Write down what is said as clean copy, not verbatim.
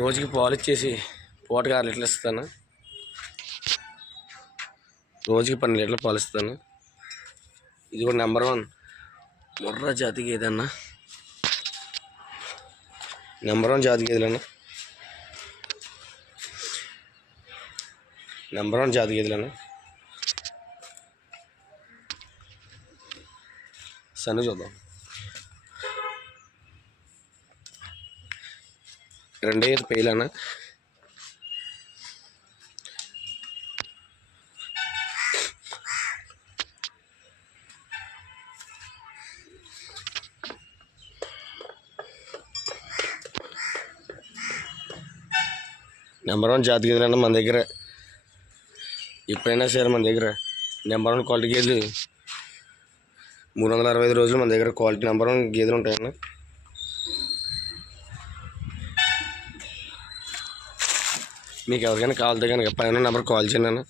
రోజుకి పాలు ఇచ్చేసి పూటకి 6 లీటర్లు ఇస్తాను. రోజుకి 12 లీటర్లు పాలు ఇస్తాను. ఇది కూడా నెంబర్ 1 ముర్రా జాతి గేదె అన్న. నెంబర్ 1 జాతి గేదెలన్నా. నెంబర్ 1 జాతి గేదెలన్నా. సన్న చూద్దాం. 2 ఈత పేలన్నా. నెంబర్ 1 జాతి గేదెలన్నా మన దగ్గర. ఎప్పుడైనా సరే మన దగ్గర నెంబర్ 1 క్వాలిటీ గేదెలు 365 రోజులు మన దగ్గర క్వాలిటీ నెంబర్ 1 గేదెలు ఉంటాయన్న. మీకు ఎవరికైనా కావాలితే కనుక పైన నెంబర్ కాల్ చేయండి అన్న.